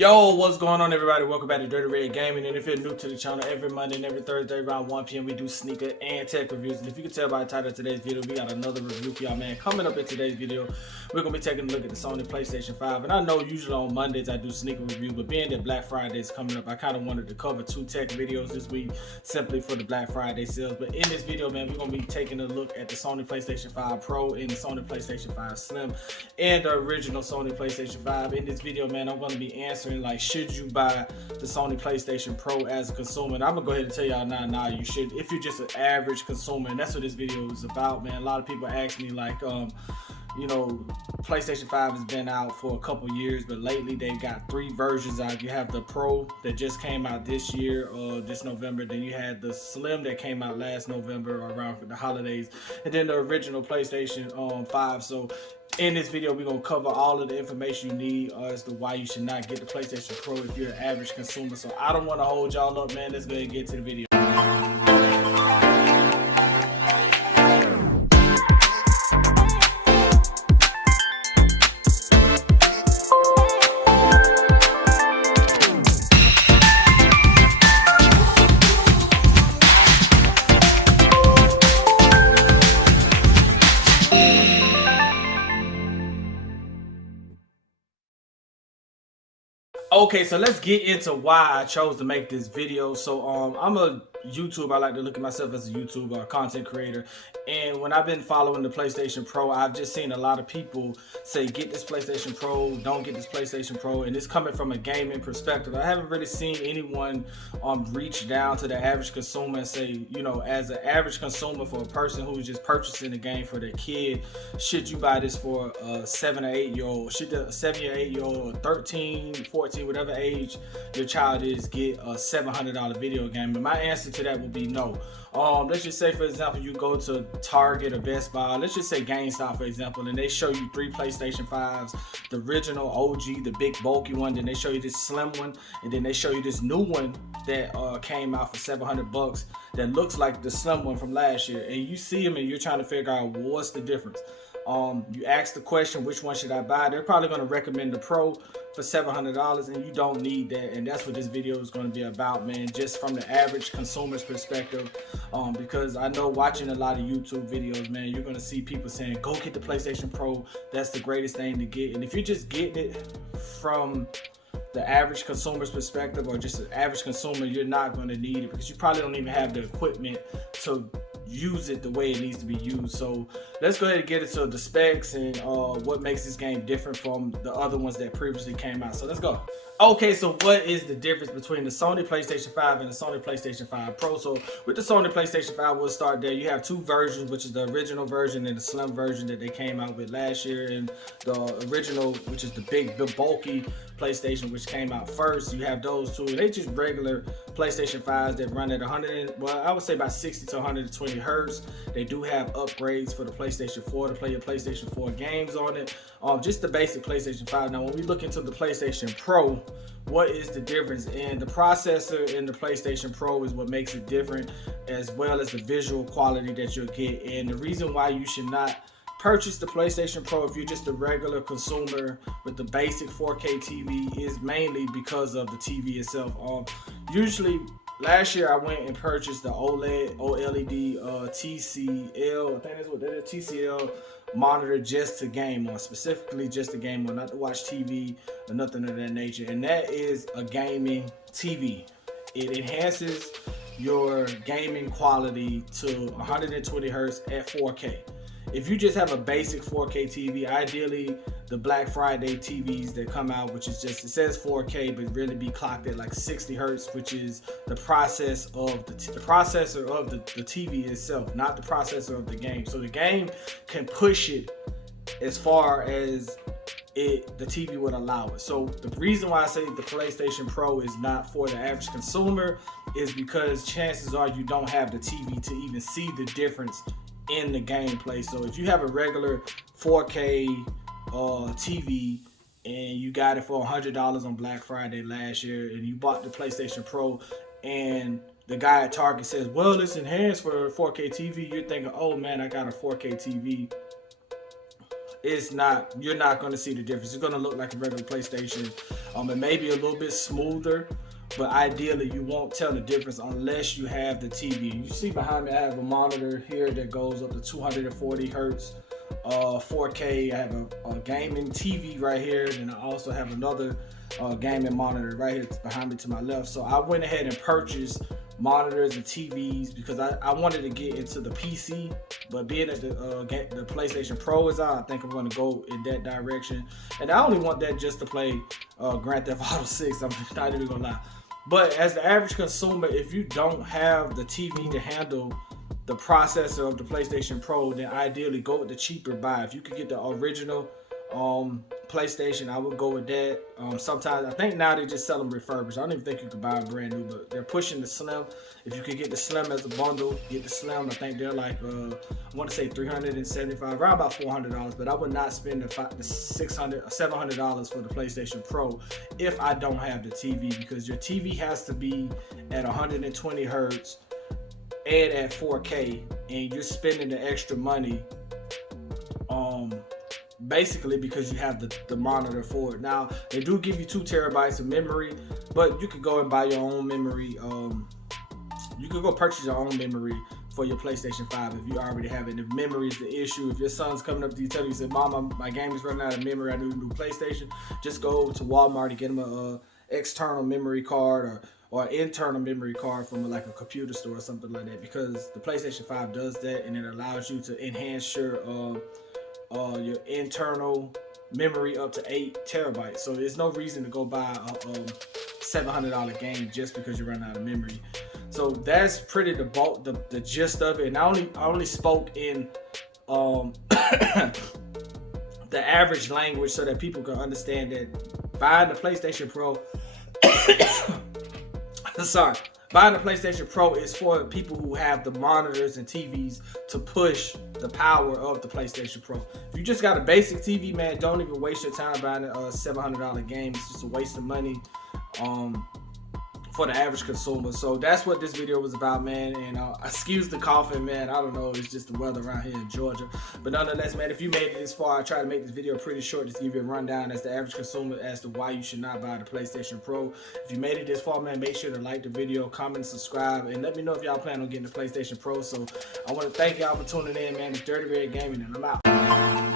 Yo, what's going on, everybody? Welcome back to Dirty Red Gaming. And if you're new to the channel, every Monday and every Thursday around 1 p.m. we do sneaker and tech reviews. And if you can tell by the title of today's video, we got another review for y'all, man. Coming up in today's video, we're going to be taking a look at the Sony Playstation 5. And I know usually on Mondays I do sneaker reviews, but being that Black Friday is coming up, I kind of wanted to cover two tech videos this week simply for the Black Friday sales. But in this video, man, we're going to be taking a look at the Sony Playstation 5 Pro and the Sony Playstation 5 Slim and the original Sony Playstation 5. In this video, man, I'm going to be answering, like, should you buy the Sony Playstation Pro as a consumer? And I'm gonna go ahead and tell y'all now you should, if you're just an average consumer. And that's what this video is about, man. A lot of people ask me, like, you know, PlayStation 5 has been out for a couple years, but lately they've got three versions out. You have the Pro that just came out this year, this November. Then you had the Slim that came out last November or around for the holidays, and then the original PlayStation 5. So in this video, we're going to cover all of the information you need as to why you should not get the PlayStation Pro if you're an average consumer. So I don't want to hold y'all up, man. Let's go ahead and get to the video. Okay, so let's get into why I chose to make this video. So I'm a YouTuber. I like to look at myself as a YouTuber, a content creator. And when I've been following the PlayStation Pro, I've just seen a lot of people say, get this PlayStation Pro, don't get this PlayStation Pro. And it's coming from a gaming perspective. I haven't really seen anyone reach down to the average consumer and say, you know, as an average consumer, for a person who's just purchasing the game for their kid, should you buy this for a 7 or 8 year old? Should a 7 or 8 year old, 13, 14, whatever age your child is, get a $700 video game? And my answer to that would be no. Let's just say, for example, you go to Target or Best Buy, let's just say GameStop, for example, and they show you three PlayStation 5s, the original OG, the big bulky one, then they show you this slim one, and then they show you this new one that came out for $700 that looks like the slim one from last year. And you see them and you're trying to figure out what's the difference. You ask the question, which one should I buy? They're probably going to recommend the Pro for $700, and you don't need that. And that's what this video is going to be about, man, just from the average consumer's perspective. Because I know, watching a lot of YouTube videos, man, you're going to see people saying, go get the PlayStation Pro, that's the greatest thing to get. And if you're just getting it from the average consumer's perspective, or just an average consumer, you're not going to need it, because you probably don't even have the equipment to use it the way it needs to be used. So let's go ahead and get into the specs and what makes this game different from the other ones that previously came out. So let's go. Okay, so what is the difference between the Sony Playstation 5 and the Sony Playstation 5 Pro? So with the Sony Playstation 5, we'll start there. You have two versions, which is the original version and the slim version that they came out with last year, and the original, which is the big, the bulky PlayStation, which came out first. You have those two. They just regular PlayStation 5s that run at I would say about 60 to 120 hertz. They do have upgrades for the PlayStation 4 to play your PlayStation 4 games on it. Just the basic PlayStation 5. Now, when we look into the PlayStation Pro, what is the difference? And the processor in the PlayStation Pro is what makes it different, as well as the visual quality that you'll get. And the reason why you should not purchase the PlayStation Pro if you're just a regular consumer with the basic 4K TV is mainly because of the TV itself. Usually, last year I went and purchased the OLED TCL, I think that's what that is, TCL monitor, just to game on, specifically just to game on, not to watch TV or nothing of that nature. And that is a gaming TV. It enhances your gaming quality to 120 hertz at 4K. If you just have a basic 4K TV, ideally the Black Friday TVs that come out, which is just, it says 4K, but really be clocked at like 60 hertz, which is the processor of the TV itself, not the processor of the game. So the game can push it as far as the TV would allow it. So the reason why I say the PlayStation Pro is not for the average consumer is because chances are you don't have the TV to even see the difference in the gameplay. So if you have a regular 4K TV and you got it for $100 on Black Friday last year, and you bought the PlayStation Pro, and the guy at Target says, well, it's enhanced for 4K TV, you're thinking, oh man, I got a 4K TV you're not going to see the difference. It's going to look like a regular PlayStation. It may be a little bit smoother, but ideally you won't tell the difference unless you have the TV. You see behind me, I have a monitor here that goes up to 240 hertz, 4K. I have a gaming TV right here, and I also have another gaming monitor right here behind me to my left. So I went ahead and purchased monitors and TVs because I wanted to get into the PC, but being that the PlayStation Pro is out, I think I'm going to go in that direction. And I only want that just to play Grand Theft Auto 6. I'm not even going to lie. But as the average consumer, if you don't have the TV to handle the processor of the PlayStation Pro, then ideally go with the cheaper buy. If you could get the original PlayStation, I would go with that. Sometimes I think now they just sell them refurbished. I don't even think you could buy a brand new, but they're pushing the Slim. If you could get the Slim as a bundle, get the Slim. I think they're like I want to say $375, around about $400. But I would not spend the $600 or $700 for the PlayStation Pro if I don't have the TV, because your TV has to be at 120 hertz and at 4K, and you're spending the extra money basically because you have the monitor for it. Now they do give you 2 terabytes of memory, but you could go and buy your own memory. You could go purchase your own memory for your PlayStation 5 if you already have it. If memory is the issue, if your son's coming up to you telling you, say, "Mama, my game is running out of memory, I need a new PlayStation," just go to Walmart and get him a external memory card or an internal memory card from like a computer store or something like that, because the PlayStation 5 does that, and it allows you to enhance your internal memory up to 8 terabytes. So there's no reason to go buy a $700 game just because you run out of memory. So that's pretty the gist of it. And I only spoke in the average language so that people can understand that buying the PlayStation Pro buying the PlayStation Pro is for people who have the monitors and TVs to push the power of the PlayStation Pro. If you just got a basic TV, man, don't even waste your time buying a $700 game. It's just a waste of money for the average consumer. So that's what this video was about, man. And excuse the coughing, man. I don't know, it's just the weather around here in Georgia. But nonetheless, man, if you made it this far, I try to make this video pretty short, just to give you a rundown as the average consumer as to why you should not buy the PlayStation Pro. If you made it this far, man, make sure to like the video, comment, subscribe, and let me know if y'all plan on getting the PlayStation Pro. So I want to thank y'all for tuning in, man. It's Dirty Red Gaming, and I'm out.